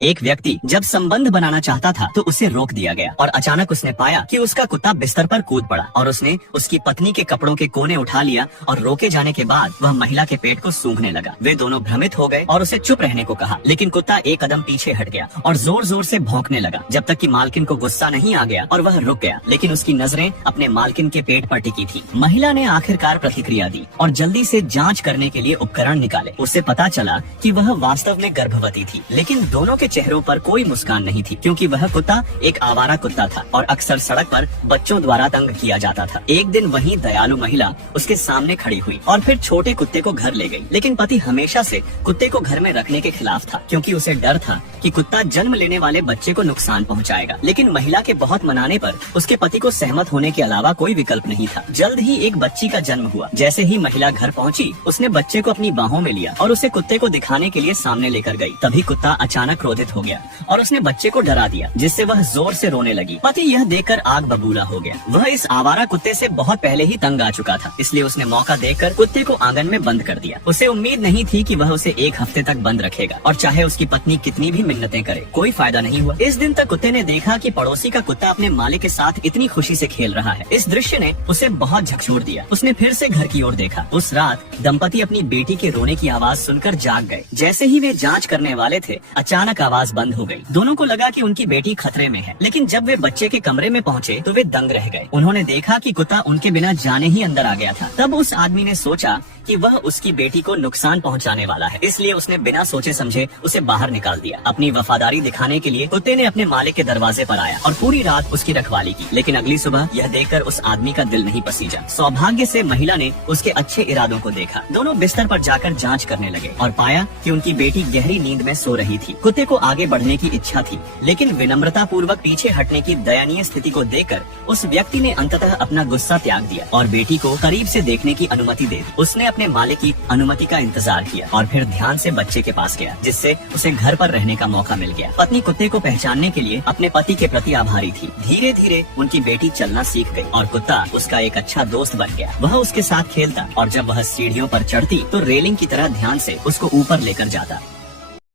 एक व्यक्ति जब संबंध बनाना चाहता था तो उसे रोक दिया गया और अचानक उसने पाया कि उसका कुत्ता बिस्तर पर कूद पड़ा और उसने उसकी पत्नी के कपड़ों के कोने उठा लिया और रोके जाने के बाद वह महिला के पेट को सूंघने लगा। वे दोनों भ्रमित हो गए और उसे चुप रहने को कहा, लेकिन कुत्ता एक कदम पीछे हट गया और जोर जोर से भौंकने लगा जब तक कि मालकिन को गुस्सा नहीं आ गया और वह रुक गया, लेकिन उसकी नजरें अपने मालकिन के पेट पर टिकी थी। महिला ने आखिरकार प्रतिक्रिया दी और जल्दी से जांच करने के लिए उपकरण निकाले। उससे पता चला कि वह वास्तव में गर्भवती थी, लेकिन दोनों के चेहरों पर कोई मुस्कान नहीं थी क्योंकि वह कुत्ता एक आवारा कुत्ता था और अक्सर सड़क पर बच्चों द्वारा तंग किया जाता था। एक दिन वही दयालु महिला उसके सामने खड़ी हुई और फिर छोटे कुत्ते को घर ले गई, लेकिन पति हमेशा से कुत्ते को घर में रखने के खिलाफ था क्योंकि उसे डर था कि कुत्ता जन्म लेने वाले बच्चे को नुकसान पहुंचाएगा। लेकिन महिला के बहुत मनाने पर उसके पति को सहमत होने के अलावा कोई विकल्प नहीं था। जल्द ही एक बच्ची का जन्म हुआ। जैसे ही महिला घर पहुंची, उसने बच्चे को अपनी बाहों में लिया और उसे कुत्ते को दिखाने के लिए सामने लेकर गई। तभी कुत्ता अचानक क्रोधित हो गया और उसने बच्चे को डरा दिया, जिससे वह जोर से रोने लगी। पति यह देखकर आग बबूला हो गया। वह इस आवारा कुत्ते से बहुत पहले ही तंग आ चुका था, इसलिए उसने मौका देकर कुत्ते को आंगन में बंद कर दिया। उसे उम्मीद नहीं थी कि वह उसे एक हफ्ते तक बंद रखेगा और चाहे उसकी पत्नी कितनी भी मिन्नतें करे, कोई फायदा नहीं हुआ। इस दिन तक कुत्ते ने देखा कि पड़ोसी का कुत्ता अपने मालिक के साथ इतनी खुशी से खेल रहा है। इस दृश्य ने उसे बहुत झकझोर दिया। उसने फिर से घर की ओर देखा। उस रात दंपति अपनी बेटी के रोने की आवाज सुनकर जाग गए। जैसे ही वे जांच करने वाले थे, अचानक आवाज बंद हो गई। दोनों को लगा कि उनकी बेटी खतरे में है, लेकिन जब वे बच्चे के कमरे में पहुंचे तो वे दंग रह गए। उन्होंने देखा कि कुत्ता उनके बिना जाने ही अंदर आ गया था। तब उस आदमी ने सोचा कि वह उसकी बेटी को नुकसान पहुंचाने वाला है, इसलिए उसने बिना सोचे समझे उसे बाहर निकाल दिया। अपनी वफादारी दिखाने के लिए कुत्ते ने अपने मालिक के दरवाजे पर आया और पूरी रात उसकी रखवाली की, लेकिन अगली सुबह यह देखकर उस आदमी का दिल नहीं पसीजा। सौभाग्य से महिला ने उसके अच्छे इरादों को देखा। दोनों बिस्तर पर जाकर जांच करने लगे और पाया कि उनकी बेटी गहरी नींद में सो रही थी। कुत्ते को आगे बढ़ने की इच्छा थी, लेकिन विनम्रता पूर्वक पीछे हटने की दयनीय स्थिति को देखकर उस व्यक्ति ने अंततः अपना गुस्सा त्याग दिया और बेटी को करीब से देखने की अनुमति दे दी। उसने अपने मालिक की अनुमति का इंतजार किया और फिर ध्यान से बच्चे के पास गया, जिससे उसे घर पर रहने का मौका मिल गया। पत्नी कुत्ते को पहचानने के लिए अपने पति के प्रति आभारी थी। धीरे धीरे उनकी बेटी चलना सीख गई और कुत्ता उसका एक अच्छा दोस्त बन गया। वह उसके साथ खेलता और जब वह सीढ़ियों पर चढ़ती तो रेलिंग की तरह ध्यान से उसको ऊपर लेकर जाता।